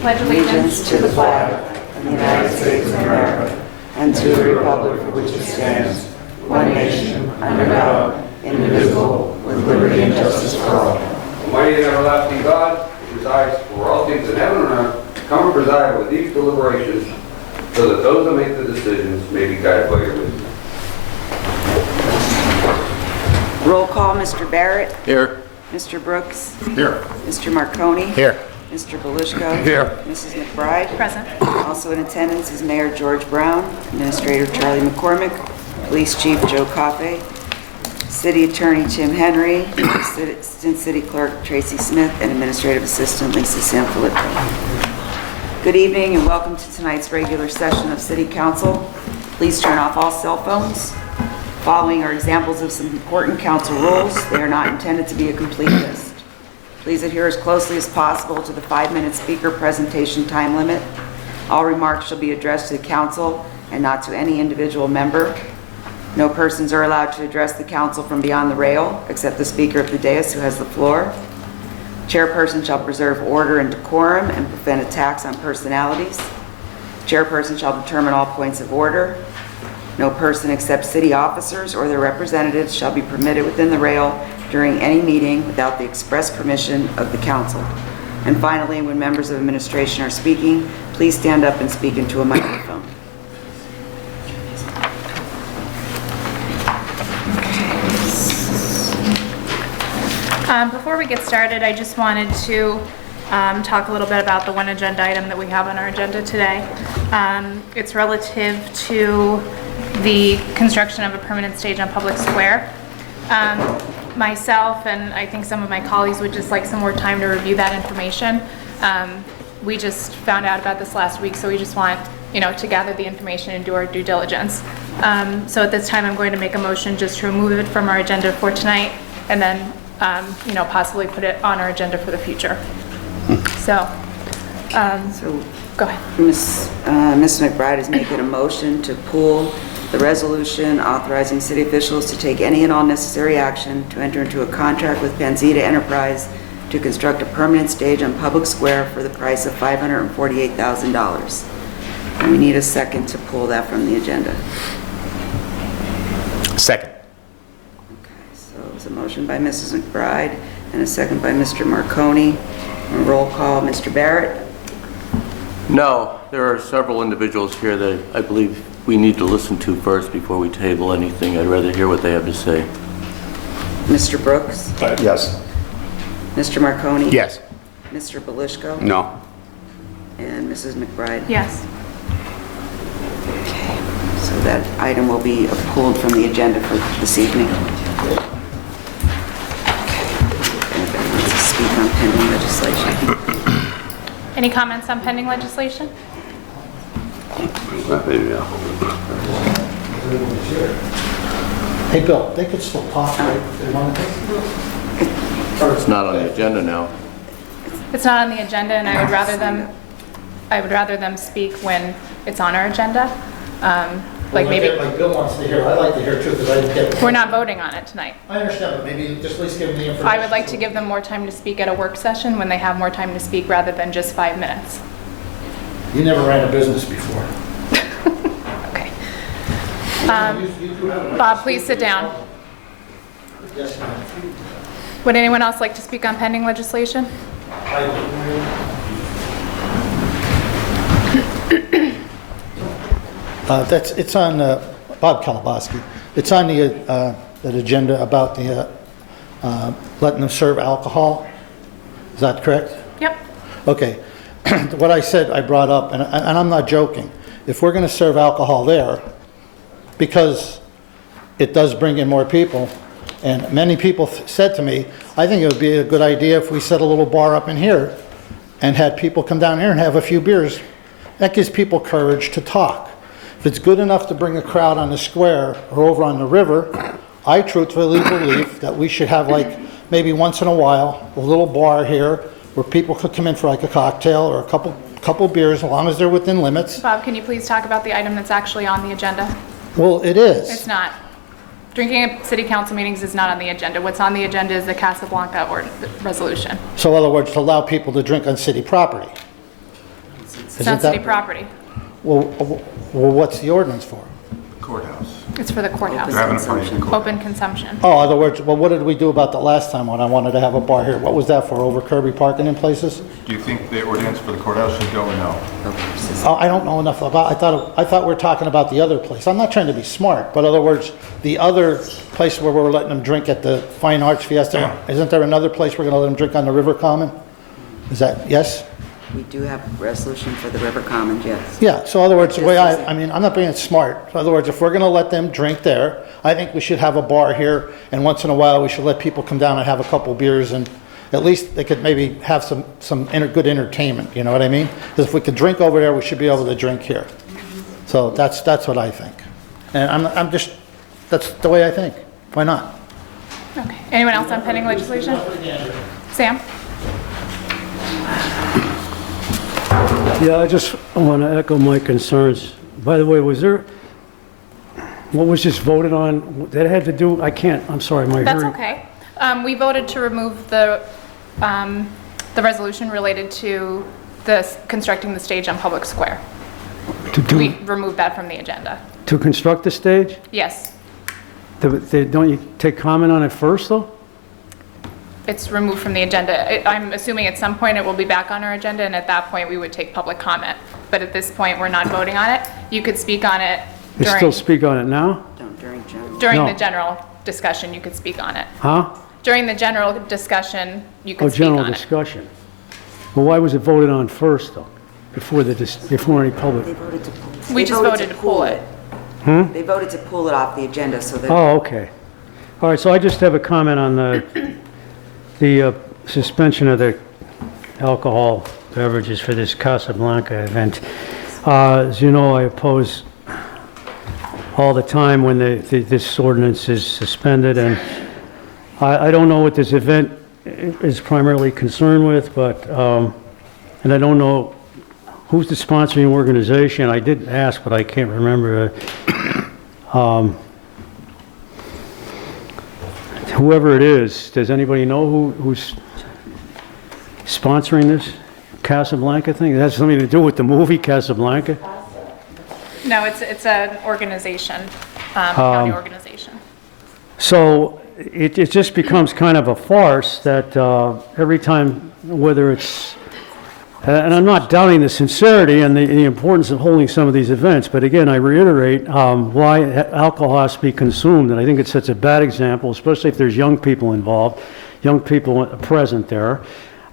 pledge allegiance to the flag of the United States of America and to the republic for which it stands, one nation, under God, indivisible, with liberty and justice for all. Almighty and everlasting God, who presides over all things in heaven and earth, come and preside with these deliberations, so that those who make the decisions may be guided by your wisdom. Roll call, Mr. Barrett. Here. Mr. Brooks. Here. Mr. Marconi. Here. Mr. Belushko. Here. Mrs. McBride. Present. Also in attendance is Mayor George Brown, Administrator Charlie McCormick, Police Chief Joe Coffey, City Attorney Tim Henry, Assistant City Clerk Tracy Smith, and Administrative Assistant Lisa Sanfilippo. Good evening and welcome to tonight's regular session of City Council. Please turn off all cell phones. Following are examples of some important council rules. They are not intended to be a complete list. Please adhere as closely as possible to the 5-minute speaker presentation time limit. All remarks shall be addressed to the council and not to any individual member. No persons are allowed to address the council from beyond the rail, except the speaker of the dais who has the floor. Chairperson shall preserve order and decorum and prevent attacks on personalities. Chairperson shall determine all points of order. No person except city officers or their representatives shall be permitted within the rail during any meeting without the express permission of the council. And finally, when members of administration are speaking, please stand up and speak into a microphone. Before we get started, I just wanted to talk a little bit about the one agenda item that we have on our agenda today. It's relative to the construction of a permanent stage on Public Square. Myself and I think some of my colleagues would just like some more time to review that information. We just found out about this last week, so we just want to gather the information and do our due diligence. So at this time, I'm going to make a motion just to remove it from our agenda for tonight, and then possibly put it on our agenda for the future. So go ahead. Ms. McBride is making a motion to pull the resolution authorizing city officials to take any and all necessary action to enter into a contract with Panzita Enterprise to construct a permanent stage on Public Square for the price of $548,000. And we need a second to pull that from the agenda. Second. Okay, so it's a motion by Mrs. McBride and a second by Mr. Marconi. And roll call, Mr. Barrett. No, there are several individuals here that I believe we need to listen to first before we table anything. I'd rather hear what they have to say. Mr. Brooks. Yes. Mr. Marconi. Yes. Mr. Belushko. No. And Mrs. McBride. Yes. Okay, so that item will be pulled from the agenda for this evening. Okay. If anybody wants to speak on pending legislation. Any comments on pending legislation? Hey, Bill, they could still talk, right, if they wanted to. It's not on the agenda now. It's not on the agenda, and I would rather them speak when it's on our agenda. Like Bill wants to hear, I'd like to hear too, because I didn't get. We're not voting on it tonight. I understand, but maybe just at least give them the information. I would like to give them more time to speak at a work session when they have more time to speak rather than just 5 minutes. You never ran a business before. Okay. You do have a right Bob, to please speak sit for down. yourself. Yes, ma'am. Would anyone else like to speak on pending legislation? It's on, Bob Kalabowski. It's on the agenda about the letting them serve alcohol. Is that correct? Yep. Okay. What I said, I brought up, and I'm not joking. If we're going to serve alcohol there, because it does bring in more people, and many people said to me, I think it would be a good idea if we set a little bar up in here and had people come down here and have a few beers. That gives people courage to talk. If it's good enough to bring a crowd on the square or over on the river, I truthfully believe that we should have, like, maybe once in a while, a little bar here where people could come in for like a cocktail or a couple beers, as long as they're within limits. Bob, can you please talk about the item that's actually on the agenda? Well, it is. It's not. Drinking at city council meetings is not on the agenda. What's on the agenda is the Casablanca resolution. So in other words, to allow people to drink on city property. It's not city property. Well, what's the ordinance for? Courthouse. It's for the courthouse. They're having a party at the courthouse. Open consumption. Oh, in other words, well, what did we do about the last time when I wanted to have a bar here? What was that for, over Kirby parking in places? Do you think the ordinance for the courthouse should go or no? Oh, I don't know enough about, I thought we were talking about the other place. I'm not trying to be smart, but in other words, the other place where we're letting them drink at the Fine Arts Fiesta, isn't there another place we're gonna let them drink on the River Common? Is that, yes? We do have a resolution for the River Commons, yes. Yeah, so in other words, the way Just as I mean, I'm not being smart. In other words, if we're gonna let them drink there, I think we should have a bar here, and once in a while, we should let people come down and have a couple beers, and at least they could maybe have some good entertainment, you know what I mean? Because if we could drink over there, we should be able to drink here. So that's what I think. And I'm just, that's the way I think. Why not? Okay. Anyone else on pending legislation? Sam? Yeah, I just want to echo my concerns. By the way, what was just voted on, that had to do, I'm sorry, my That's hearing. okay. We voted to remove the resolution related to constructing the stage on Public Square. We removed that from the agenda. To construct the stage? Yes, Don't you take comment on it first, though? it's removed from the agenda. I'm assuming at some point it will be back on our agenda, and at that point, we would take public comment. But at this point, we're not voting on it. You could speak on it You still speak on it now? During general. during No. the general discussion, you could speak on it. Huh? During the general discussion, you Oh, could speak general on it. discussion. Well, why was it voted on first, though? Before any public? They voted to pull. We they just voted to pull it. They voted to pull it off the agenda so that. Oh, okay. All right, so I just have a comment on the suspension of the alcohol beverages for this Casablanca event. As you know, I oppose all the time when this ordinance is suspended, and I don't know what this event is primarily concerned with, but, and I don't know who's the sponsoring organization. I did ask, but I can't remember. Whoever it is, does anybody know who's sponsoring this Casablanca thing? It has something to do with the movie Casablanca? No, it's an organization, county organization. So it just becomes kind of a farce that every time, whether it's, and I'm not doubting the sincerity and the importance of holding some of these events, but again, I reiterate why alcohol has to be consumed, and I think it sets a bad example, especially if there's young people involved, young people present there.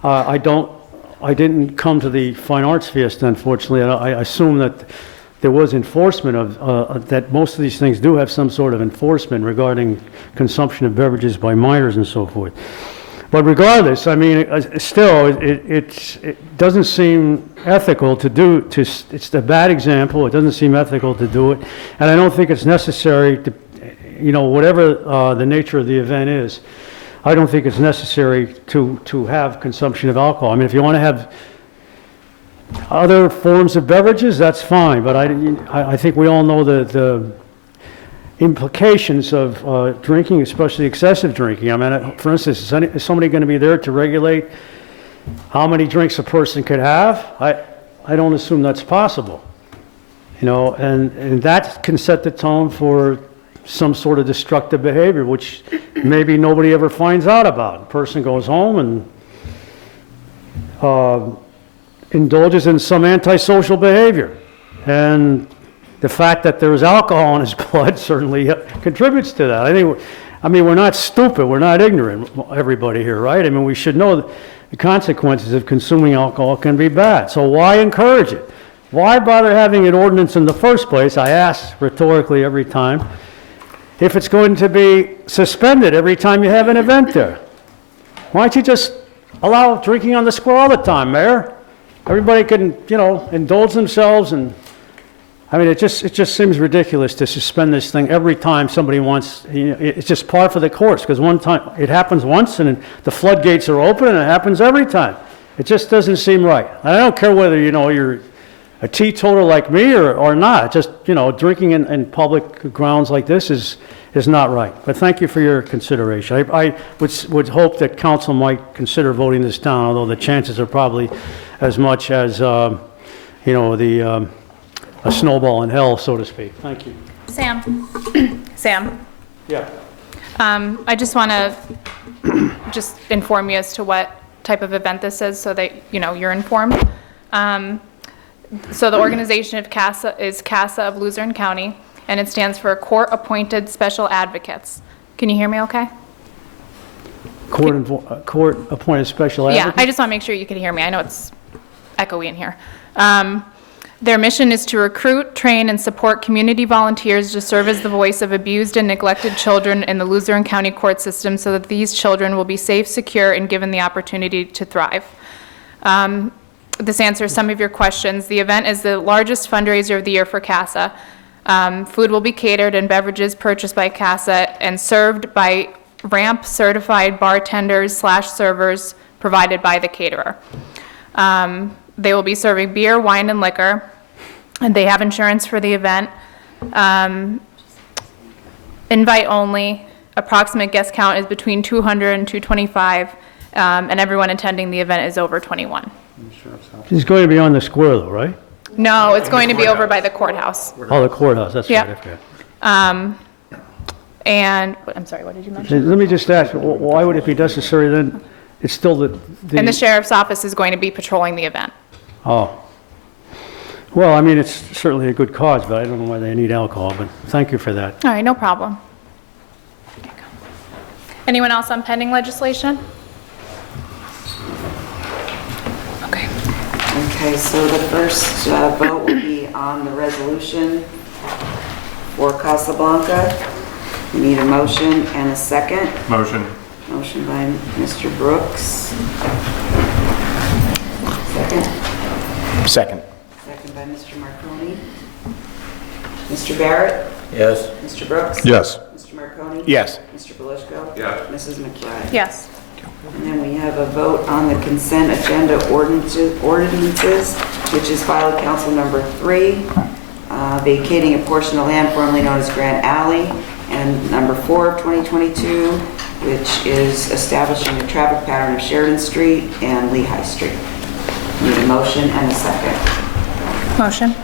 I didn't come to the Fine Arts Fiesta, unfortunately. I assume that there was enforcement of, that most of these things do have some sort of enforcement regarding consumption of beverages by minors and so forth. But regardless, I mean, still, it doesn't seem ethical to do, it's a bad example, it doesn't seem ethical to do it, and I don't think it's necessary to, whatever the nature of the event is, I don't think it's necessary to have consumption of alcohol. I mean, if you want to have other forms of beverages, that's fine, but I think we all know the implications of drinking, especially excessive drinking. I mean, for instance, is somebody going to be there to regulate how many drinks a person could have? I don't assume that's possible. And that can set the tone for some sort of destructive behavior, which maybe nobody ever finds out about. A person goes home and indulges in some antisocial behavior. And the fact that there is alcohol in his blood certainly contributes to that. I mean, we're not stupid, we're not ignorant, everybody here, right? I mean, we should know that the consequences of consuming alcohol can be bad. So why encourage it? Why bother having an ordinance in the first place? I ask rhetorically every time, if it's going to be suspended every time you have an event there. Why don't you just allow drinking on the square all the time, Mayor? Everybody can, indulge themselves, and I mean, it just seems ridiculous to suspend this thing every time somebody wants. It's just par for the course, because one time it happens once, and the floodgates are open, and it happens every time. It just doesn't seem right. And I don't care whether you're a teetotaler like me or not. Just drinking in public grounds like this is not right. But thank you for your consideration. I would hope that council might consider voting this down, although the chances are probably as much as a snowball in hell, so to speak. Thank you. Sam? Sam? Yeah. I just want to just inform you as to what type of event this is so that, you're informed. So the organization of CASA is CASA of Luzerne County, and it stands for Court-Appointed Special Advocates. Can you hear me okay? Court-appointed special Yeah, advocate? I just want to make sure you can hear me. I know it's echoey in here. Their mission is to recruit, train, and support community volunteers to serve as the voice of abused and neglected children in the Luzerne County court system so that these children will be safe, secure, and given the opportunity to thrive. This answers some of your questions. The event is the largest fundraiser of the year for CASA. Food will be catered and beverages purchased by CASA and served by ramp certified bartenders / servers provided by the caterer. They will be serving beer, wine, and liquor, and they have insurance for the event. Invite only. Approximate guest count is between 200 and 225, and everyone attending the event is over 21. It's going to be on the square, though, right? No, it's going to be over by the courthouse. Oh, the courthouse, that's right. Yep. Okay. And, I'm sorry, what did you mention? Let me just ask, why would it be necessary then? It's still the... And the sheriff's office is going to be patrolling the event. Oh. Well, I mean, it's certainly a good cause, but I don't know why they need alcohol, but thank you for that. All right, no problem. There you go. Anyone else on pending legislation? Okay. Okay, so the first vote will be on the resolution for Casablanca. We need a motion and a second. Motion. Motion by Mr. Brooks. Second. Second. Second by Mr. Marconi. Mr. Barrett? Yes. Mr. Brooks? Yes. Mr. Marconi? Yes. Mr. Belishko? Yes. Mrs. McBride? Yes. And then we have a vote on the consent agenda ordinances, which is filed council number 3, vacating a portion of land formerly known as Grant Alley, and number 4 of 2022, which is establishing a traffic pattern of Sheridan Street and Lehigh Street. Need a motion and a second. Motion?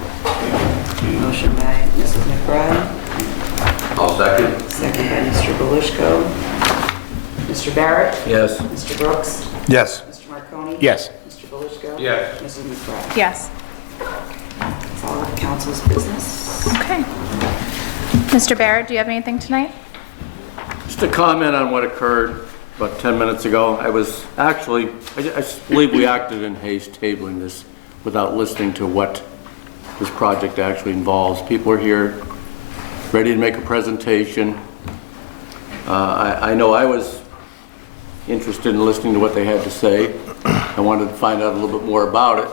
Motion by Mrs. McBride, I'll second. second by Mr. Belishko. Mr. Barrett? Yes. Mr. Brooks? Yes. Mr. Marconi? Yes. Mr. Belishko? Yes. Mrs. McBride? Yes. That's all of council's business. Okay. Mr. Barrett, do you have anything tonight? Just a comment on what occurred about 10 minutes ago. I was actually, I believe we acted in haste tabling this without listening to what this project actually involves. People are here, ready to make a presentation. I know I was interested in listening to what they had to say. I wanted to find out a little bit more about it.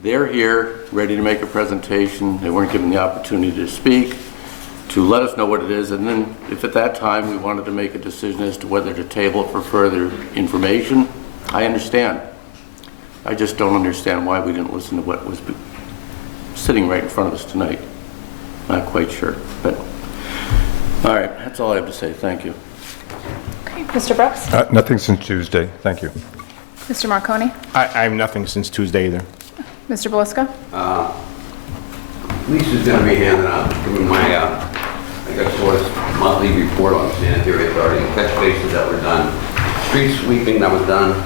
They're here, ready to make a presentation. They weren't given the opportunity to speak, to let us know what it is, and then if at that time we wanted to make a decision as to whether to table it for further information, I understand. I just don't understand why we didn't listen to what was sitting right in front of us tonight. Not quite sure, but all right, that's all I have to say. Thank you. Okay. Mr. Brooks? Nothing since Tuesday. Thank you. Mr. Marconi? I have nothing since Tuesday either. Mr. Belisca? Lisa's gonna be handing out, giving my, I got sort of monthly report on sanitary authority, catch bases that were done, street sweeping that was done.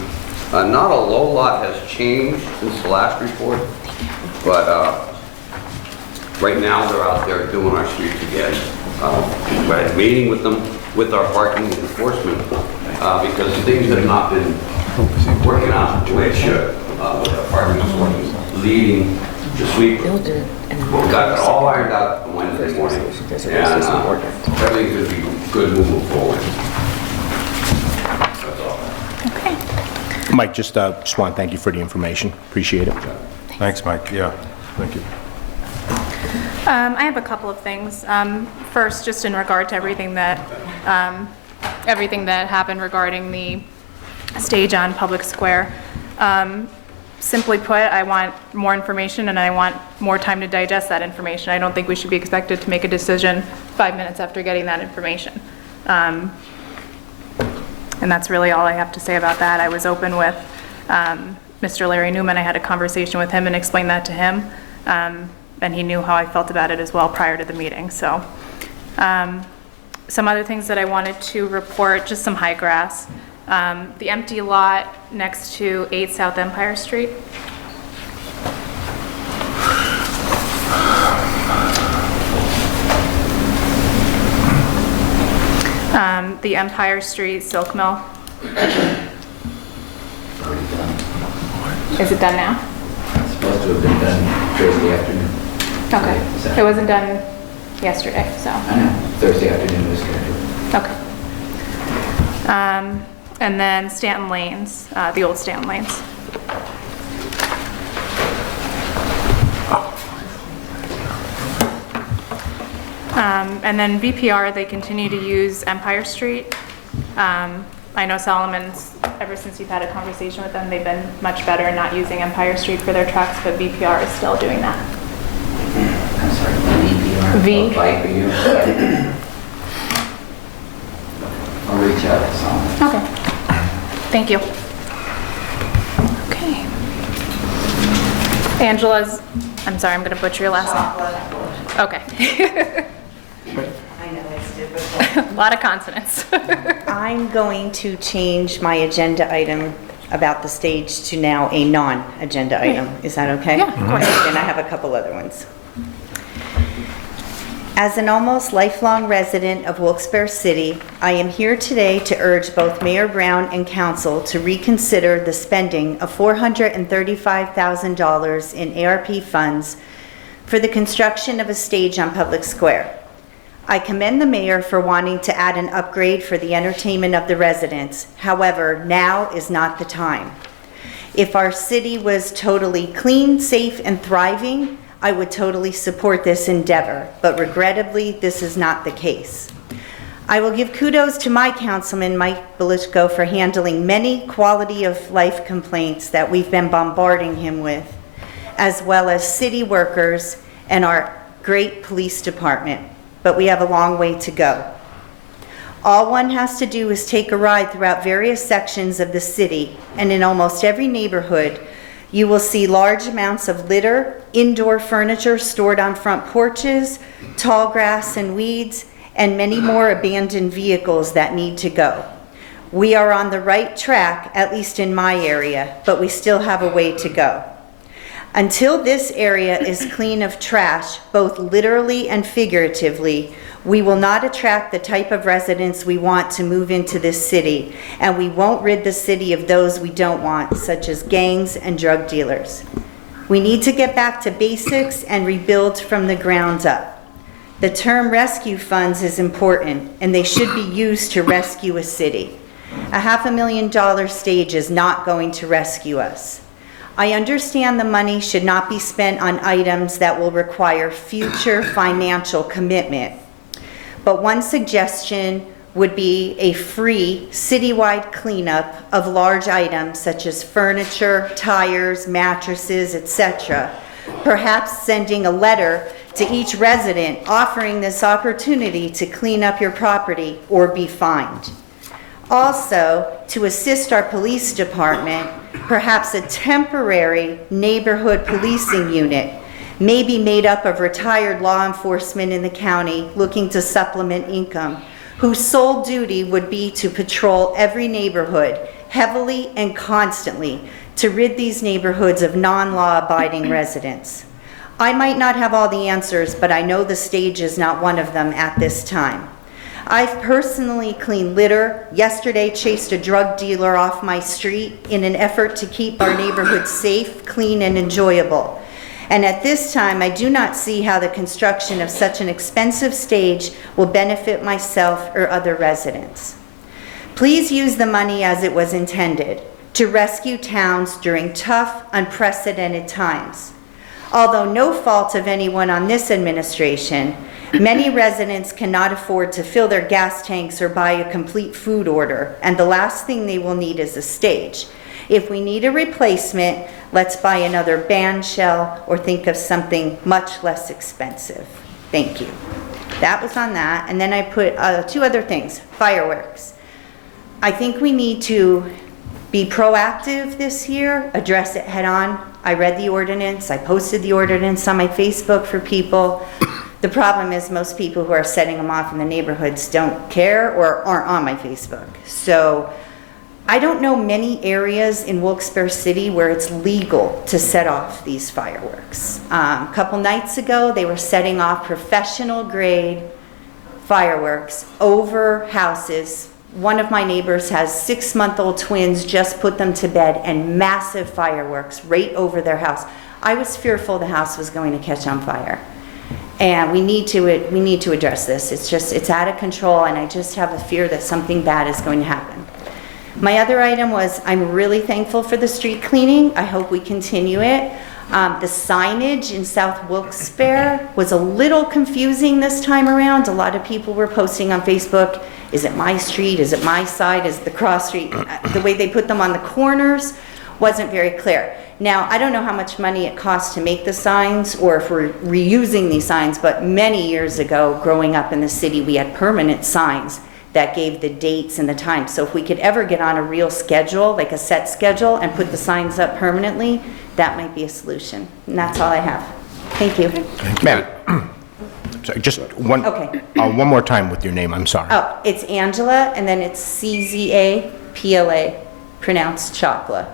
Not a whole lot has changed since the last report, but right now they're out there doing our streets again. We had a meeting with them, with our parking enforcement, because things have not been working out the way it should, with our parking enforcement leading the sweeper. We got it all ironed out on Wednesday morning, and everything's going to be good moving forward. That's all. Okay. Mike, just want to thank you for the information. Appreciate it. Thanks, Mike. Yeah, thank you. I have a couple of things. First, just in regard to everything that happened regarding the stage on Public Square. Simply put, I want more information and I want more time to digest that information. I don't think we should be expected to make a decision 5 minutes after getting that information. And that's really all I have to say about that. I was open with Mr. Larry Newman. I had a conversation with him and explained that to him. And he knew how I felt about it as well prior to the meeting, so. Some other things that I wanted to report, just some high grass. The empty lot next to 8 South Empire Street. The Empire Street Silk Mill. Is it done now? It's supposed to have been done Thursday afternoon. Okay. It wasn't done yesterday, so. I know, Thursday afternoon was scheduled. Okay. And then Stanton Lanes, the old Stanton Lanes. And then VPR, they continue to use Empire Street. I know Solomon's, ever since you've had a conversation with them, they've been much better in not using Empire Street for their trucks, but VPR is still doing that. I'm sorry, VPR. V. I'll apply for you. I'll reach out to someone. Okay. Thank you. Okay. Angela's, I'm sorry, I'm going to butcher your last name. Okay. I know it's difficult. A lot of consonants. I'm going to change my agenda item about the stage to now a non-agenda item. Is that okay? Yeah, of course. And I have a couple other ones. As an almost lifelong resident of Wilkes-Barre City, I am here today to urge both Mayor Brown and Council to reconsider the spending of $435,000 in ARP funds for the construction of a stage on Public Square. I commend the mayor for wanting to add an upgrade for the entertainment of the residents. However, now is not the time. If our city was totally clean, safe, and thriving, I would totally support this endeavor, but regrettably, this is not the case. I will give kudos to my councilman, Mike Belishko, for handling many quality of life complaints that we've been bombarding him with, as well as city workers and our great police department, but we have a long way to go. All one has to do is take a ride throughout various sections of the city, and in almost every neighborhood, you will see large amounts of litter, indoor furniture stored on front porches, tall grass and weeds, and many more abandoned vehicles that need to go. We are on the right track, at least in my area, but we still have a way to go. Until this area is clean of trash, both literally and figuratively, we will not attract the type of residents we want to move into this city, and we won't rid the city of those we don't want, such as gangs and drug dealers. We need to get back to basics and rebuild from the ground up. The term rescue funds is important, and they should be used to rescue a city. A $500,000 stage is not going to rescue us. I understand the money should not be spent on items that will require future financial commitment. But one suggestion would be a free citywide cleanup of large items such as furniture, tires, mattresses, etc. Perhaps sending a letter to each resident offering this opportunity to clean up your property or be fined. Also, to assist our police department, perhaps a temporary neighborhood policing unit may be made up of retired law enforcement in the county looking to supplement income, whose sole duty would be to patrol every neighborhood heavily and constantly to rid these neighborhoods of non-law abiding residents. I might not have all the answers, but I know the stage is not one of them at this time. I've personally cleaned litter, yesterday chased a drug dealer off my street in an effort to keep our neighborhood safe, clean, and enjoyable. And at this time, I do not see how the construction of such an expensive stage will benefit myself or other residents. Please use the money as it was intended, to rescue towns during tough, unprecedented times. Although no fault of anyone on this administration, many residents cannot afford to fill their gas tanks or buy a complete food order, and the last thing they will need is a stage. If we need a replacement, let's buy another band shell or think of something much less expensive. Thank you. That was on that. And then I put 2 other things. Fireworks. I think we need to be proactive this year, address it head on. I read the ordinance, I posted the ordinance on my Facebook for people. The problem is most people who are setting them off in the neighborhoods don't care or aren't on my Facebook. So I don't know many areas in Wilkes-Barre City where it's legal to set off these fireworks. A couple nights ago, they were setting off professional grade fireworks over houses. One of my neighbors has 6-month-old twins, just put them to bed, and massive fireworks right over their house. I was fearful the house was going to catch on fire. And we need to address this. It's out of control, and I just have a fear that something bad is going to happen. My other item was, I'm really thankful for the street cleaning. I hope we continue it. The signage in South Wilkes-Barre was a little confusing this time around. A lot of people were posting on Facebook, is it my street? Is it my side? Is it the cross street? The way they put them on the corners wasn't very clear. Now, I don't know how much money it costs to make the signs or if we're reusing these signs, but many years ago, growing up in the city, we had permanent signs that gave the dates and the times. So if we could ever get on a real schedule, like a set schedule, and put the signs up permanently, that might be a solution. And that's all I have. Thank you. Ma'am, sorry, just one, Okay. one more time with your name, I'm sorry. Oh, it's Angela, and then it's CZAPLA, pronounced Chocla.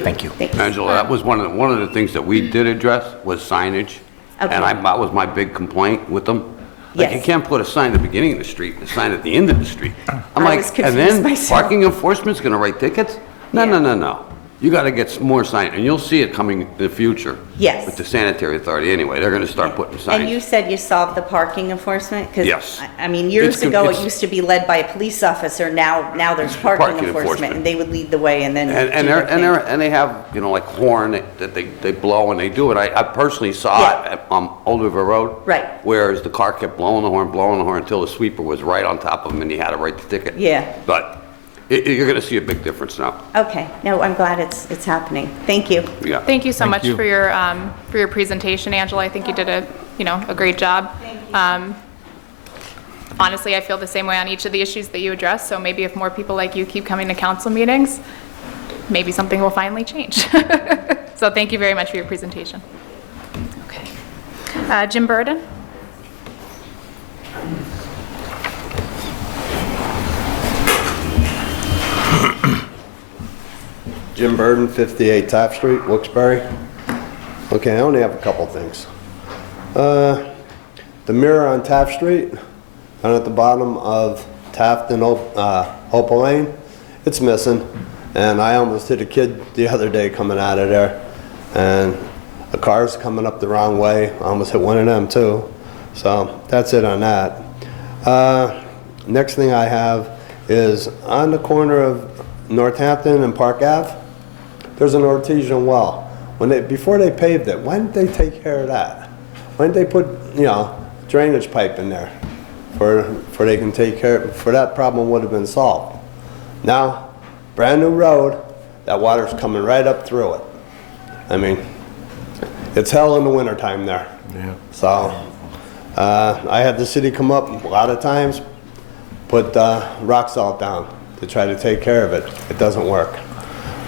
Thank you. Thanks. Angela, that was one of the things that we did address was signage. Okay. And that was my big complaint with them. Like, Yes. you can't put a sign at the beginning of the street and a sign at the end of the street. I'm I like, was and confused then myself. parking enforcement's gonna write tickets? No, no, no, no. You gotta get some more sign, and you'll see it coming in the future. Yes. With the sanitary authority anyway, they're gonna start putting And you signs. said you solved the parking enforcement? 'Cause, Yes. I mean, years ago, it it's- used to be led by a police officer. Now there's parking Parking enforcement, enforcement. and they would lead the way and then And do their thing. they have, you know, like horn that they blow and they do it. I personally saw Yeah. it at Old River Road. Right. Whereas the car kept blowing the horn until the sweeper was right on top of him and he had to write the ticket. Yeah. But you're gonna see a big difference now. Okay, no, I'm glad it's happening. Thank you. Yeah. Thank you so much you. for your presentation, Angela. I think you did a great job. Honestly, I feel the same way on each of the issues that you addressed, so maybe if more people like you keep coming to council meetings, maybe something will finally change. So thank you very much for your presentation. Okay. Jim Burden? Jim Burden, 58 Taft Street, Wilkes-Barre. Okay, I only have a couple things. The mirror on Taft Street, down at the bottom of Taft and Opal Lane, it's missing. And I almost hit a kid the other day coming out of there. And a car's coming up the wrong way. I almost hit one of them too. So that's it on that. Next thing I have is on the corner of Northampton and Park Ave, there's an artesian well. Before they paved it, why didn't they take care of that? Why didn't they put, drainage pipe in there for they can take care, for that problem would have been solved. Now, brand new road, that water's coming right up through it. I mean, it's hell in the wintertime there. Yeah. So, I had the city come up a lot of times, put rock salt down to try to take care of it. It doesn't work.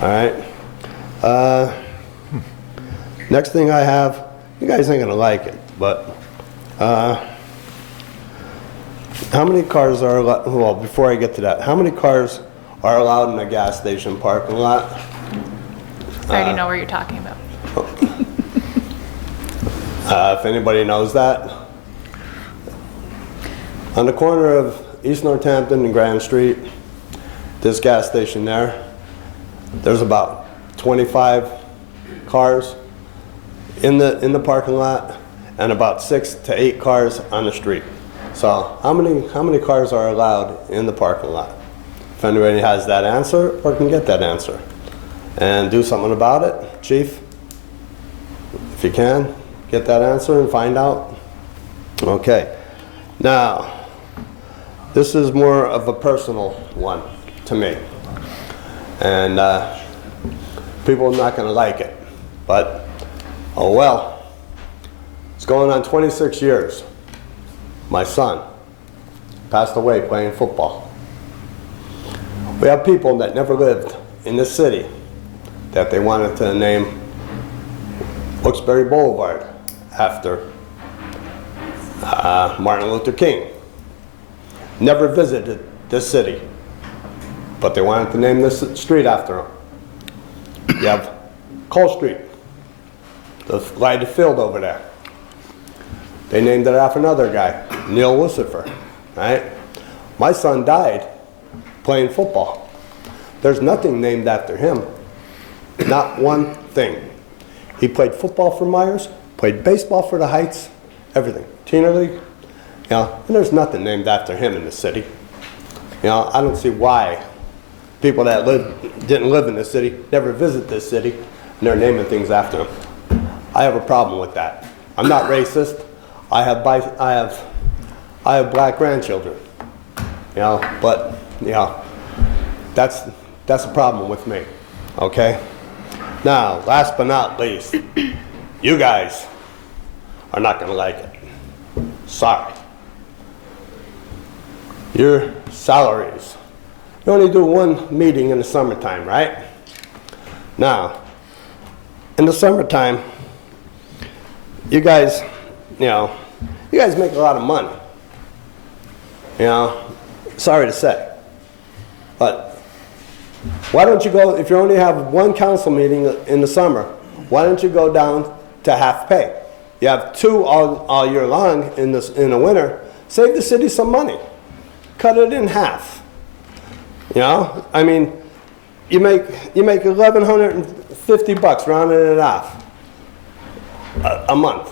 All right? Next thing I have, you guys ain't gonna like it, but how many cars are allowed, well, before I get to that, how many cars are allowed in a gas station parking lot? I already know where you're talking about. If anybody knows that. On the corner of East Northampton and Grand Street, this gas station there's about 25 cars in the parking lot and about 6 to 8 cars on the street. So how many cars are allowed in the parking lot? If anybody has that answer or can get that answer and do something about it, Chief, if you can, get that answer and find out. Okay. Now, this is more of a personal one to me. And people are not going to like it. But, oh well. It's going on 26 years. My son passed away playing football. We have people that never lived in this city that they wanted to name Wilkes-Barre Boulevard after Martin Luther King. Never visited this city, but they wanted to name this street after him. You have Cole Street, the lighted field over there. They named it after another guy, Neil Lucifer, right? My son died playing football. There's nothing named after him, not one thing. He played football for Myers, played baseball for the Heights, everything. Tina League, you know, and there's nothing named after him in the city. You know, I don't see why people that didn't live in this city, never visit this city, and they're naming things after him. I have a problem with that. I'm not racist. I have black grandchildren, you know, but you know, that's a problem with me. Okay. Now, last but not least, you guys are not going to like it. Sorry. Your salaries. You only do one meeting in the summertime, right? Now, in the summertime, you guys make a lot of money. You know, sorry to say. But why don't you go, if you only have one council meeting in the summer, why don't you go down to half pay? You have two all year long in the winter. Save the city some money. Cut it in half. You know, I mean, you make $1,150 rounding it off a month.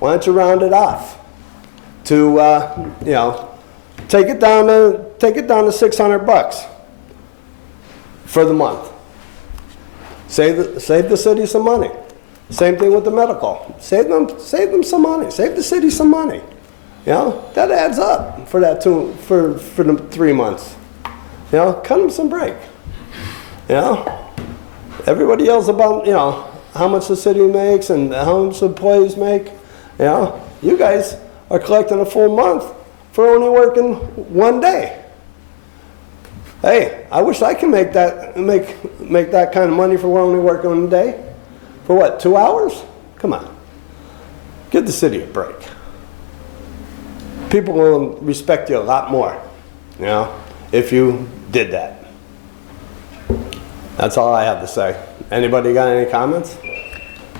Why don't you round it off to you know, take it down to $600 for the month. Save the city some money. Same thing with the medical. Save them some money. Save the city some money. You know, that adds up for the 3 months. You know, cut them some break. You know, everybody yells about, you know, how much the city makes and how much employees make. You know, you guys are collecting a full month for only working 1 day. Hey, I wish I could make that kind of money for only working 1 day. For what, 2 hours? Come on. Give the city a break. People will respect you a lot more, you know, if you did that. That's all I have to say. Anybody got any comments?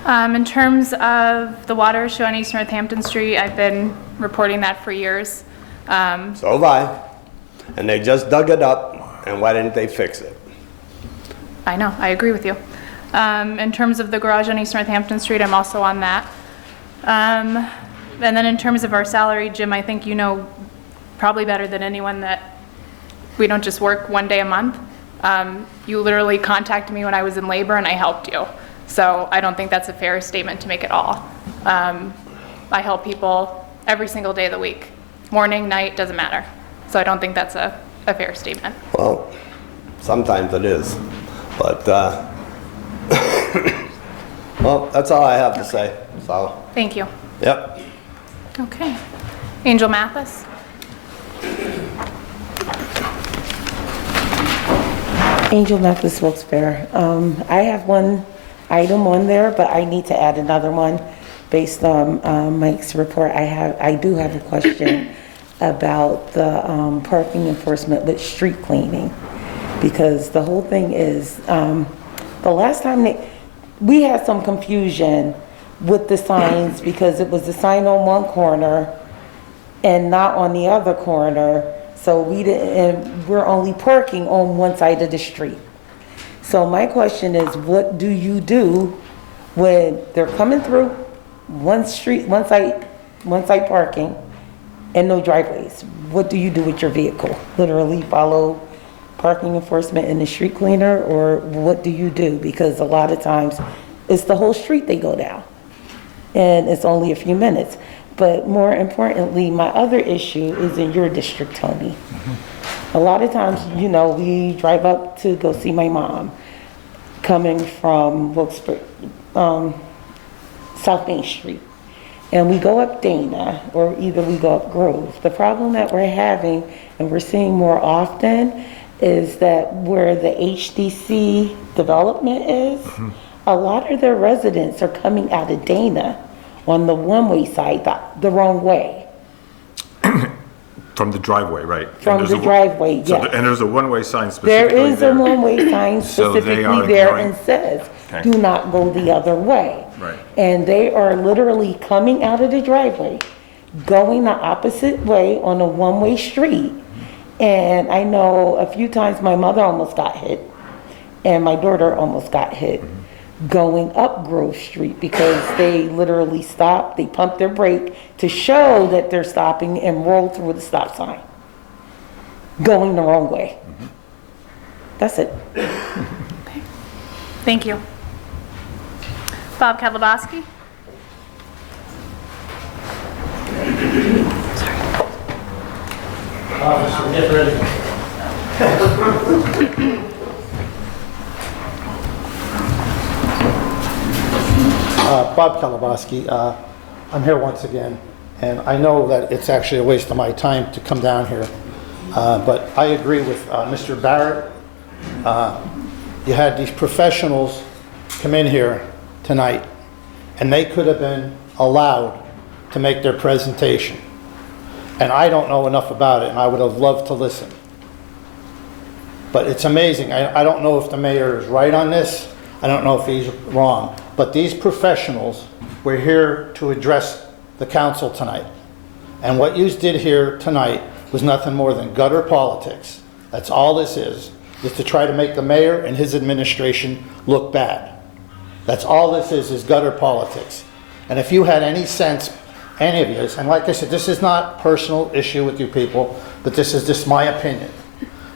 In terms of the water issue on East Northampton Street, I've been reporting that for years. So have I. And they just dug it up, and why didn't they fix it? I know, I agree with you. In terms of the garage on East Northampton Street, I'm also on that. And then in terms of our salary, Jim, I think you know probably better than anyone that we don't just work 1 day a month. You literally contacted me when I was in labor and I helped you. So I don't think that's a fair statement to make at all. I help people every single day of the week. Morning, night, doesn't matter. So I don't think that's a fair statement. Well, sometimes it is. But, well, that's all I have to say. So. Thank you. Yep. Okay. Angel Mathis. Angel Mathis, Wilkes-Barre. I have one item on there, but I need to add another one based on Mike's report. I do have a question about the parking enforcement with street cleaning, because the whole thing is the last time we had some confusion with the signs because it was the sign on one corner and not on the other corner. So we're only parking on one side of the street. So my question is, what do you do when they're coming through one side parking and no driveways? What do you do with your vehicle? Literally follow parking enforcement and the street cleaner, or what do you do? Because a lot of times it's the whole street they go down and it's only a few minutes. But more importantly, my other issue is in your district, Tony. Mm-hmm. A lot of times, you know, we drive up to go see my mom coming from Wilkes-Barre, South Main Street. And we go up Dana, or either we go up Grove. The problem that we're having, and we're seeing more often, is that where the HDC development is, a lot of their residents are coming out of Dana on the one-way side, the wrong way. From the driveway, right? From And the there's a- driveway, so yes. And there's a one-way sign There specifically is a one-way sign So they specifically are there going- and says, Okay. do not go the other way. Right. And they are literally coming out of the driveway, going the opposite way on a one-way street. And I know a few times my mother almost got hit, and my daughter almost got hit going up Grove Street because they literally stopped, they pumped their brake to show that they're stopping and rolled through the stop sign, going the wrong way. That's it. Thank you. Bob Kadlubowski? Get ready. Bob Kalabowski, I'm here once again, and I know that it's actually a waste of my time to come down here, but I agree with Mr. Barrett. You had these professionals come in here tonight, and they could have been allowed to make their presentation. And I don't know enough about it, and I would have loved to listen. But it's amazing. I don't know if the mayor is right on this. I don't know if he's wrong. But these professionals were here to address the council tonight. And what you did here tonight was nothing more than gutter politics. That's all this is to try to make the mayor and his administration look bad. That's all this is gutter politics. And if you had any sense, any of you, and like I said, this is not a personal issue with you people, but this is just my opinion.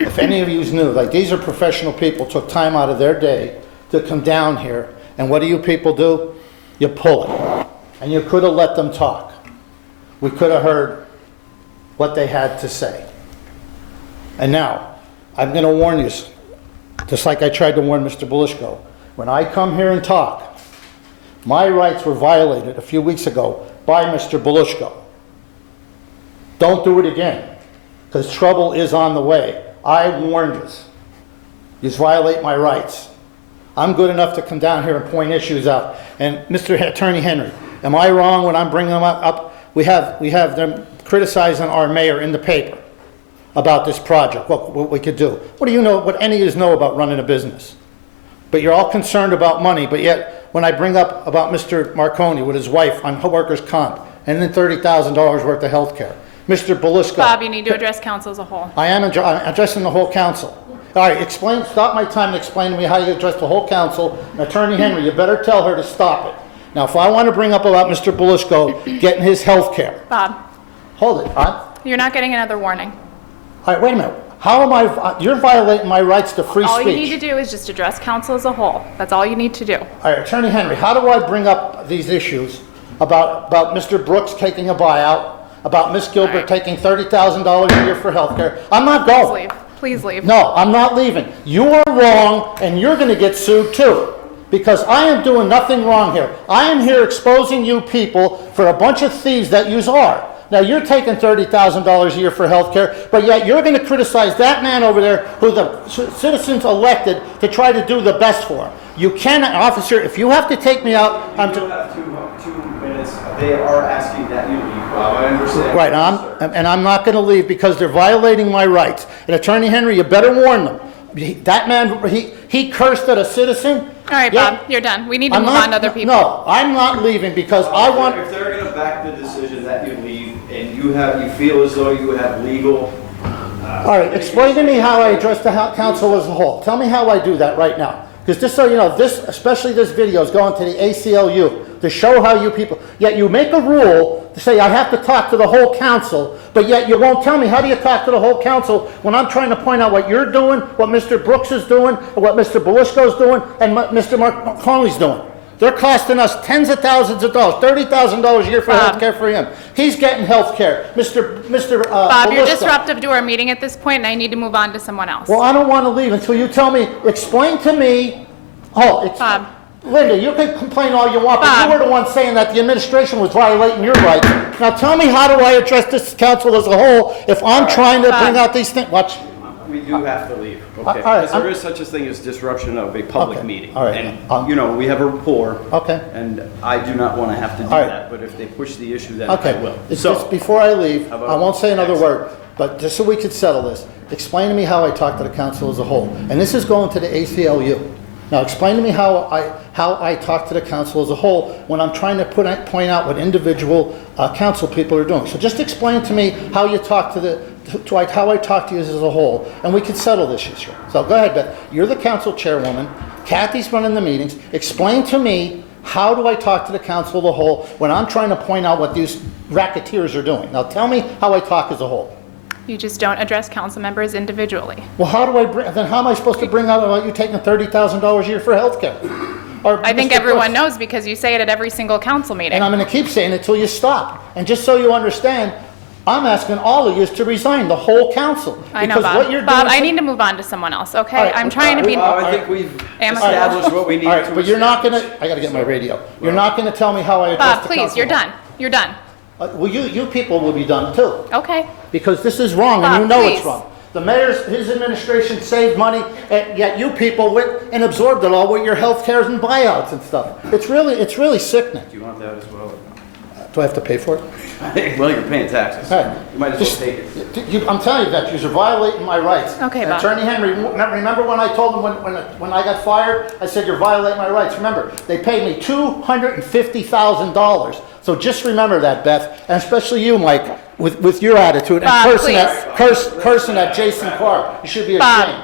If any of you knew, like these are professional people, took time out of their day to come down here, and what do you people do? You pull it. And you could have let them talk. We could have heard what they had to say. And now, I'm going to warn you, just like I tried to warn Mr. Belishko, when I come here and talk, my rights were violated a few weeks ago by Mr. Belishko. Don't do it again, because trouble is on the way. I warned you. You violate my rights. I'm good enough to come down here and point issues out. And Mr. Attorney Henry, am I wrong when I'm bringing them up? We have them criticizing our mayor in the paper about this project, what we could do. What do you know, what any of you know about running a business? But you're all concerned about money, but yet when I bring up about Mr. Marconi with his wife on workers' comp, and then $30,000 worth of health care, Mr. Belishko. Bob, you need to address council as a whole. I'm addressing the whole council. All right, stop my time and explain to me how you address the whole council. And Attorney Henry, you better tell her to stop it. Now, if I want to bring up about Mr. Belishko getting his health care. Bob, Hold it. you're not getting another warning. All right, wait a minute. How am I, you're violating my rights to free All speech. you need to do is just address council as a whole. That's all you need to do. All right, Attorney Henry, how do I bring up these issues about Mr. Brooks taking a buyout, about Miss Gilbert All right. taking $30,000 a year for health care? I'm not going. Please leave. Please leave. No, I'm not leaving. You are wrong, and you're going to get sued too, because I am doing nothing wrong here. I am here exposing you people for a bunch of thieves that yous are. Now, you're taking $30,000 a year for health care, but yet you're going to criticize that man over there who the citizens elected to try to do the best for him. You cannot, officer, if you have to take me out, I'm You have 2 minutes. They are asking that you leave, Bob. I understand. right, and I'm not going to leave because they're violating my rights. And Attorney Henry, you better warn them. That man, he cursed at a citizen. All right, Yeah. Bob, you're done. We need to move on to other people. No, I'm not leaving because I want. If they're going to back the decision that you leave, and you feel as though you have legal. All right, explain to me how I address the council as a whole. Tell me how I do that right now. Because just so you know, especially this video is going to the ACLU to show how you people, yet you make a rule to say I have to talk to the whole council, but yet you won't tell me how do you talk to the whole council when I'm trying to point out what you're doing, what Mr. Brooks is doing, what Mr. Belishko's doing, and what Mr. Marconi's doing. They're costing us tens of thousands of dollars, $30,000 a year for health care for him. He's getting health care. Mr. Bob, you're Belishko. disruptive to our meeting at this point, and I need to move on to someone else. Well, I don't want to leave until you tell me, explain to me, Bob. Linda, you can complain all you want, but Bob. you were the one saying that the administration was violating your rights. Now tell me, how do I address this council as a whole if I'm trying to Bob. bring out these things? Watch. We do have to leave, all okay? right, Because there is such a thing as disruption of a public Okay, meeting. all right, And, you know, we have a rapport. Okay. And I do not want to have to do All right. that, but if they push the issue, then I Okay, will. it's So, just, before I leave, How about I won't say another next? word, but just so we could settle this, explain to me how I talk to the council as a whole. And this is going to the ACLU. Now, explain to me how I talk to the council as a whole when I'm trying to point out what individual council people are doing. So just explain to me how you talk how I talk to you as a whole, and we can settle this issue. So go ahead, Beth. You're the council chairwoman. Kathy's running the meetings. Explain to me, how do I talk to the council as a whole when I'm trying to point out what these racketeers are doing? Now tell me how I talk as a whole. You just don't address council members individually. Well, then how am I supposed to bring out about you taking $30,000 a year for healthcare? Or I think Mr. everyone Brooks? knows because you say it at every single council meeting. And I'm going to keep saying it till you stop. And just so you understand, I'm asking all of you to resign, the whole council. I know, Because what Bob. you're Bob, doing- I need to move on to someone else, okay? All right, I'm trying to be. I think we've Amicable. established what we need All right, to. but you're not going to, I got to get my radio. You're not going to tell me how I address Bob, the please, council. you're done. You're done. Well, you people will be done too. Okay. Because this is wrong, and Bob, you know it's please. wrong. The mayor's, his administration saved money, and yet you people went and absorbed it all with your health cares and buyouts and stuff. It's really sickening. Do you want that as well? Do I have to pay for it? Well, you're paying taxes. Hey, You might as just- well take it. I'm telling you that you're violating my rights. Okay, And Bob. Attorney Henry, remember when I told him when I got fired, I said, you're violating my rights. Remember, they paid me $250,000. So just remember that, Beth, and especially you, Mike, with your attitude and Bob, cursing at Jason Clark. You should be Bob. ashamed.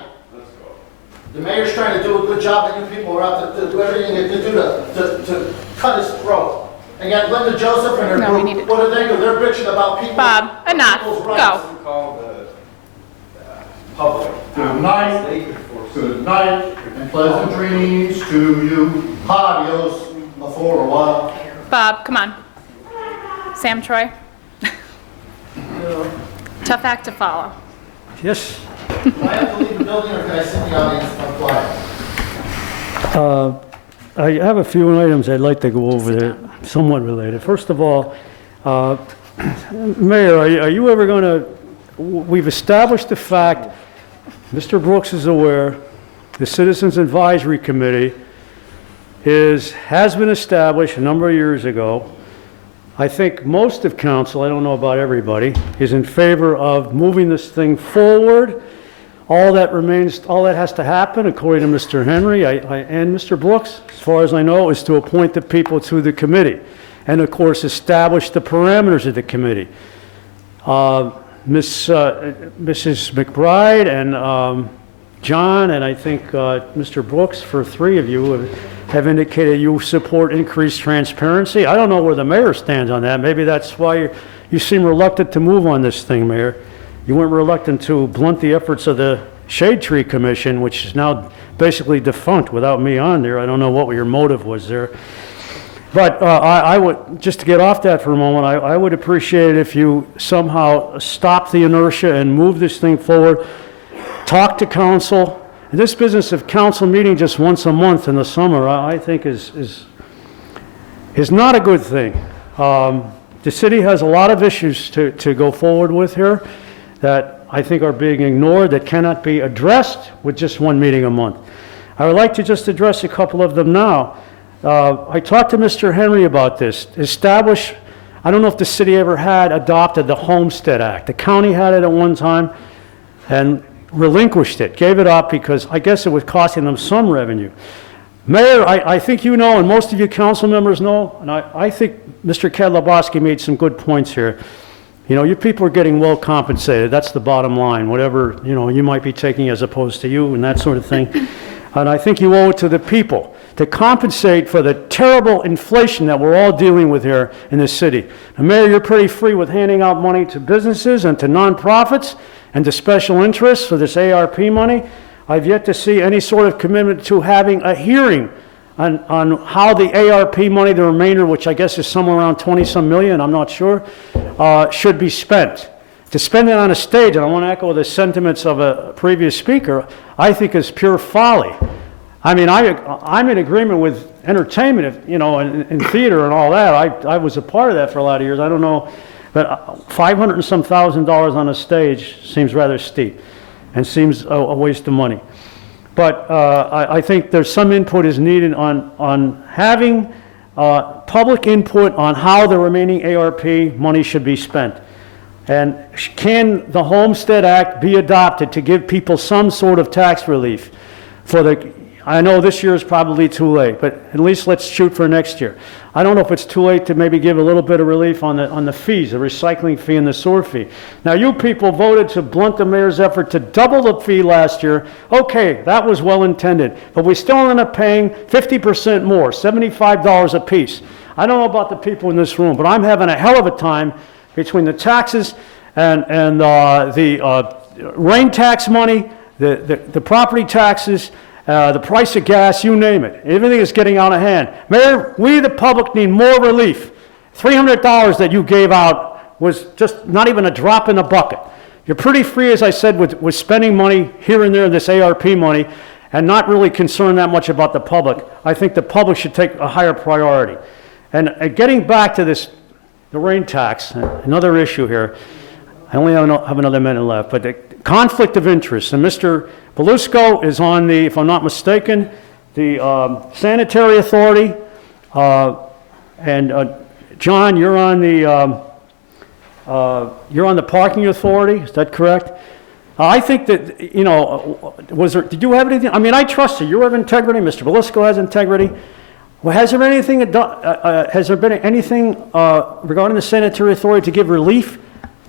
The mayor's trying to do a good job, and you people are out to do everything they can do to cut his throat. And yet Linda Joseph and her No, we group, need to- what do they do? They're bitching about people. Bob, enough. people's Go. rights. Call the public. Good night, and pleasant dreams to you. Adios for a while. Bob, come on. Sam Troy. Tough act to follow. Yes. Do I have to leave the building, or can I sit in the audience and apply? I have a few items I'd like to go over that are somewhat related. First of all, Mayor, are you ever going to, we've established the fact, Mr. Brooks is aware, the Citizens Advisory Committee has been established a number of years ago. I think most of council, I don't know about everybody, is in favor of moving this thing forward. All that has to happen, according to Mr. Henry and Mr. Brooks, as far as I know, is to appoint the people to the committee. And of course, establish the parameters of the committee. Mrs. McBride and John, and I think Mr. Brooks, for three of you, have indicated you support increased transparency. I don't know where the mayor stands on that. Maybe that's why you seem reluctant to move on this thing, Mayor. You weren't reluctant to blunt the efforts of the Shade Tree Commission, which is now basically defunct without me on there. I don't know what your motive was there. But I would, just to get off that for a moment, I would appreciate it if you somehow stop the inertia and move this thing forward. Talk to council. And this business of council meeting just once a month in the summer, I think is not a good thing. The city has a lot of issues to go forward with here that I think are being ignored, that cannot be addressed with just one meeting a month. I would like to just address a couple of them now. I talked to Mr. Henry about this. I don't know if the city ever had adopted the Homestead Act. The county had it at one time and relinquished it, gave it up because I guess it was costing them some revenue. Mayor, I think you know, and most of you council members know, and I think Mr. Kedlabowski made some good points here. You know, you people are getting well compensated. That's the bottom line, whatever, you know, you might be taking as opposed to you and that sort of thing. And I think you owe it to the people to compensate for the terrible inflation that we're all dealing with here in this city. And Mayor, you're pretty free with handing out money to businesses and to nonprofits and to special interests for this ARP money. I've yet to see any sort of commitment to having a hearing on how the ARP money, the remainder, which I guess is somewhere around 20-some million, I'm not sure, should be spent. To spend it on a stage, and I want to echo the sentiments of a previous speaker, I think is pure folly. I mean, I'm in agreement with entertainment, you know, and theater and all that. I was a part of that for a lot of years. I don't know, but $500 and some thousand on a stage seems rather steep. and seems a waste of money. But I think there's some input is needed on having public input on how the remaining ARP money should be spent. And can the Homestead Act be adopted to give people some sort of tax relief for the, I know this year is probably too late, but at least let's shoot for next year. I don't know if it's too late to maybe give a little bit of relief on the fees, the recycling fee and the sewer fee. Now, you people voted to blunt the mayor's effort to double the fee last year. Okay, that was well intended, but we still ended up paying 50% more, $75 a piece. I don't know about the people in this room, but I'm having a hell of a time between the taxes and the rain tax money, the property taxes, the price of gas, you name it. Everything is getting out of hand. Mayor, we the public need more relief. $300 that you gave out was just not even a drop in the bucket. You're pretty free, as I said, with spending money here and there, this ARP money, and not really concerned that much about the public. I think the public should take a higher priority. And getting back to this, the rain tax, another issue here. I only have another minute left, but the conflict of interest. And Mr. Belusco is on the, if I'm not mistaken, the Sanitary Authority, and John, you're on the Parking Authority. Is that correct? I think that, you know, did you have anything? I mean, I trust you. You have integrity. Mr. Belusco has integrity. Well, has there been anything regarding the Sanitary Authority to give relief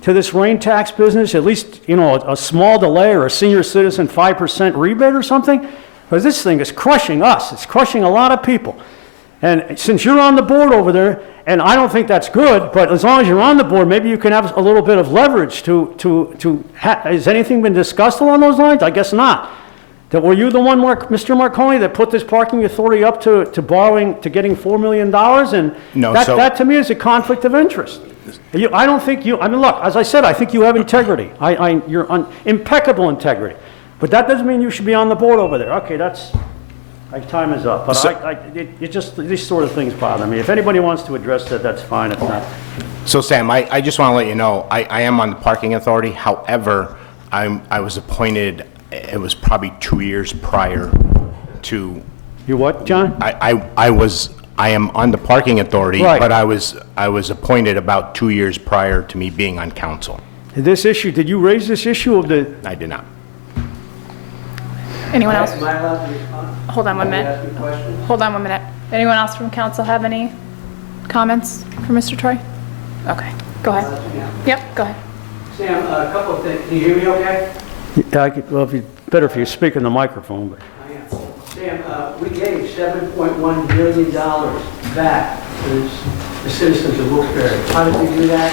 to this rain tax business? At least, you know, a small delay or a senior citizen 5% rebate or something? Because this thing is crushing us. It's crushing a lot of people. And since you're on the board over there, and I don't think that's good, but as long as you're on the board, maybe you can have a little bit of leverage has anything been discussed along those lines? I guess not. Were you the one, Mr. Marconi, that put this parking authority up to getting $4 million? And No, that to me is a conflict of interest. I don't think I mean, look, as I said, I think you have integrity. You're impeccable integrity. But that doesn't mean you should be on the board over there. Okay, my time is up. But it just, these sort of things bother me. If anybody wants to address that, that's fine. If not. So Sam, I just want to let you know, I am on the parking authority. However, I was appointed, it was probably 2 years prior to. You what, John? I am on the parking authority, right. But I was appointed about 2 years prior to me being on council. Did you raise this issue of the? I did not. Anyone else? Am I allowed to respond? Hold on 1 minute. Ask you a question? Hold on 1 minute. Anyone else from council have any comments for Mr. Troy? Okay, go ahead. Yep, go ahead. Sam, a couple of things. Can you hear me okay? Yeah, well, better if you speak in the microphone. But. I am. Sam, we gave $7.1 million back to the citizens of Wilkes-Barre. How did we do that?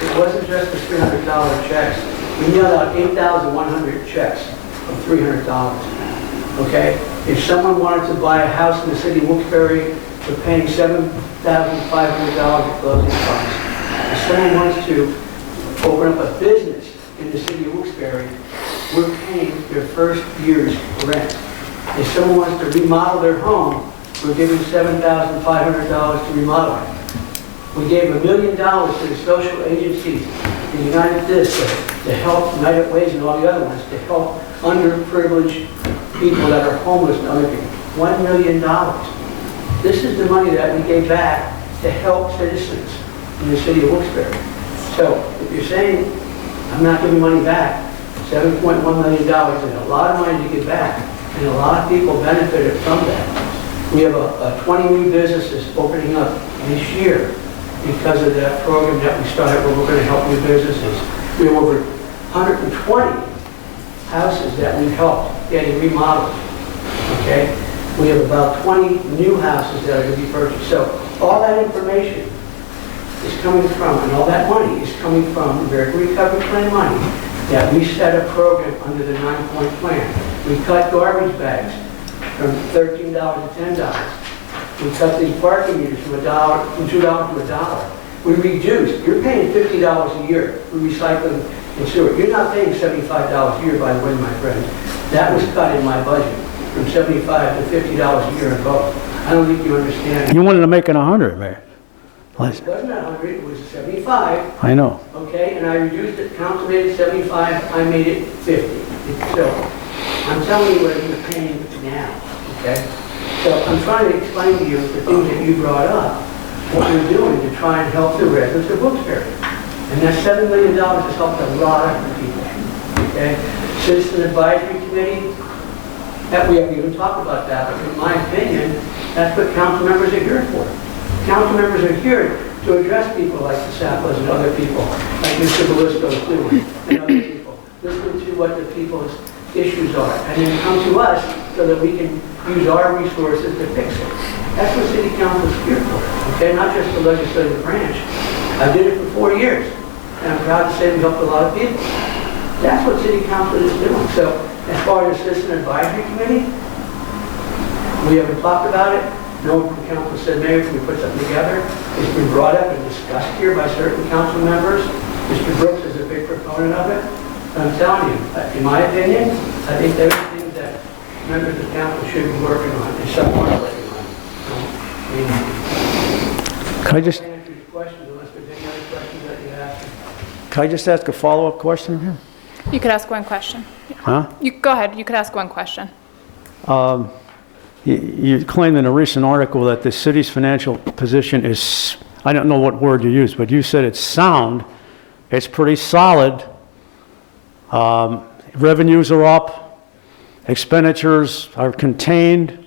It wasn't just the $300 checks. We mailed out 8,100 checks of $300. Okay? If someone wanted to buy a house in the city of Wilkes-Barre, we're paying $7,500 of closing costs. If someone wants to open up a business in the city of Wilkes-Barre, we're paying their first year's rent. If someone wants to remodel their home, we're giving $7,500 to remodel it. We gave $1 million to the social agencies, the United District, to help United Ways and all the other ones, to help underprivileged people that are homeless and other people. $1 million. This is the money that we gave back to help citizens in the city of Wilkes-Barre. So if you're saying, I'm not giving money back, $7.1 million is a lot of money to give back, and a lot of people benefited from that. We have 20 new businesses opening up this year because of that program that we started where we're going to help new businesses. We have over 120 houses that we've helped getting remodeled. Okay? We have about 20 new houses that are going to be purchased. So all that information is coming from, and all that money is coming from the American Recovery Plan money that we set a program under the 9-point plan. We cut garbage bags from $13 to $10. We cut these parking meters from $2 to $1. We reduced. You're paying $50 a year for recycling and sewer. You're not paying $75 a year, by the way, my friends. That was cut in my budget from $75 to $50 a year in both. I don't think you understand. You wanted to make it 100, Mayor. It wasn't 100, it was 75. I know. Okay, and I reduced it, council made it 75, I made it 50. So I'm telling you what you're paying now, okay? So I'm trying to explain to you the things that you brought up, what we're doing to try and help the residents of Wilkes-Barre. And that $7 million has helped a lot of people, okay? Citizen Advisory Committee, that we haven't even talked about that, but in my opinion, that's what council members are here for. Council members are here to address people like the Sappas and other people, like Mr. Belisco's doing, and other people. Listen to what the people's issues are, and then come to us so that we can use our resources to fix it. That's what city council is here for, okay? Not just the legislative branch. I did it for 4 years, and I'm proud to say we helped a lot of people. That's what city council is doing. So as far as the Citizen Advisory Committee, we haven't talked about it. No one from council said, Mayor, can we put something together? It's been brought up and discussed here by certain council members. Mr. Brooks is a big proponent of it. And I'm telling you, in my opinion, I think there's things that members of council should be working on, and some are working on. Can I just, answer your questions unless there's any other questions that you have. can I just ask a follow-up question here? You could ask one question. Huh? Go ahead, you could ask one question. You claimed in a recent article that the city's financial position is, I don't know what word you used, but you said it's sound. It's pretty solid. Revenues are up. Expenditures are contained.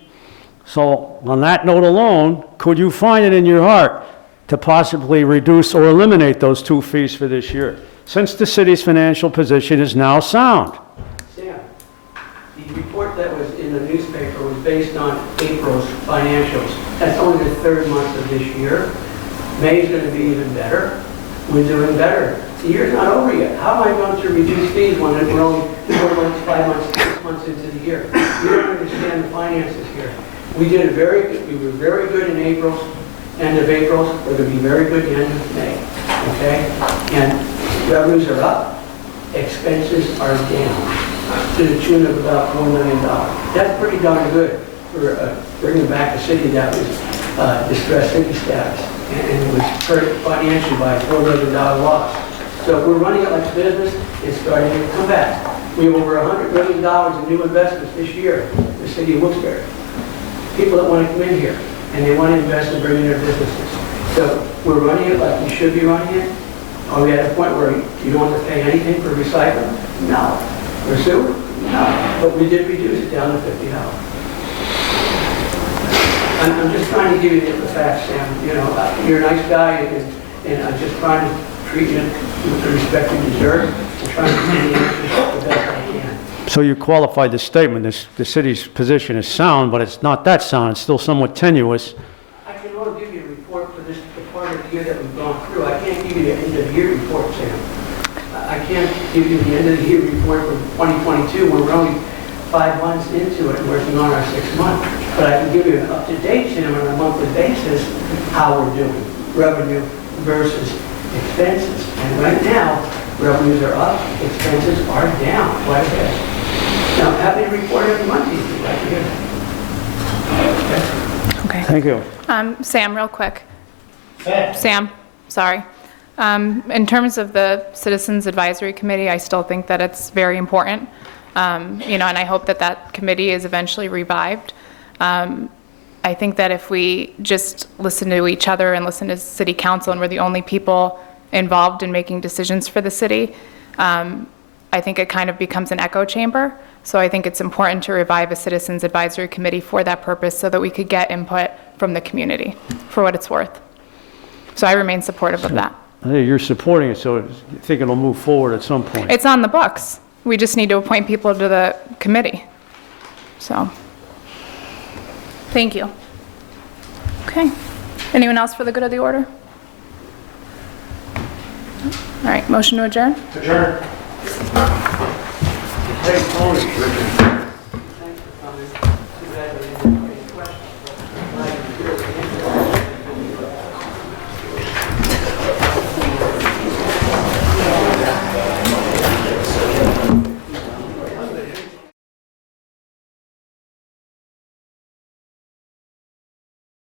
So on that note alone, could you find it in your heart to possibly reduce or eliminate those 2 fees for this year, since the city's financial position is now sound? Sam, the report that was in the newspaper was based on April's financials. That's only the 3rd month of this year. May is going to be even better. We're doing better. The year's not over yet. How am I going to reduce fees when we're only 4 months, 5 months, 6 months into the year? You don't understand the finances here. We did we were very good in April's, end of April. We're going to be very good at the end of May, okay? And revenues are up, expenses are down to the tune of about $4 million. That's pretty darn good for bringing back a city that was distressed city status and it was hurt financially by a $4 million loss. So we're running it like a business. It's starting to come back. We have over $100 million in new investments this year in the city of Wilkes-Barre. People that want to come in here and they want to invest and bring in their businesses. So we're running it like we should be running it. Are we at a point where you don't have to pay anything for recycling? No. For sewer? No. But we did reduce it down to $50. I'm just trying to give you the facts, Sam. You know, you're a nice guy, and I'm just trying to treat you with the respect you deserve. I'm trying to give you the answers the best I can. So you qualified the statement, the city's position is sound, but it's not that sound, it's still somewhat tenuous. I can only give you a report for this part of the year that we've gone through. I can't give you the end of the year report, Sam. I can't give you the end of the year report for 2022 when we're only 5 months into it and working on our 6th month. But I can give you an up-to-date, Sam, on a monthly basis, how we're doing, revenue versus expenses. And right now, revenues are up, expenses are down quite a bit. Now, I'm happy to report every month to you if you'd like to hear that. Okay. Thank you. Sam, real quick. Sam, sorry. In terms of the Citizens Advisory Committee, I still think that it's very important. You know, and I hope that that committee is eventually revived. I think that if we just listen to each other and listen to city council and we're the only people involved in making decisions for the city, I think it kind of becomes an echo chamber. So I think it's important to revive a Citizens Advisory Committee for that purpose so that we could get input from the community for what it's worth. So I remain supportive of that. Hey, you're supporting it, so you think it'll move forward at some point. It's on the books. We just need to appoint people to the committee. So, thank you. Okay. Anyone else for the good of the order? All right, motion to adjourn? Adjourn. Hey, Tony, Richard. Thanks for coming.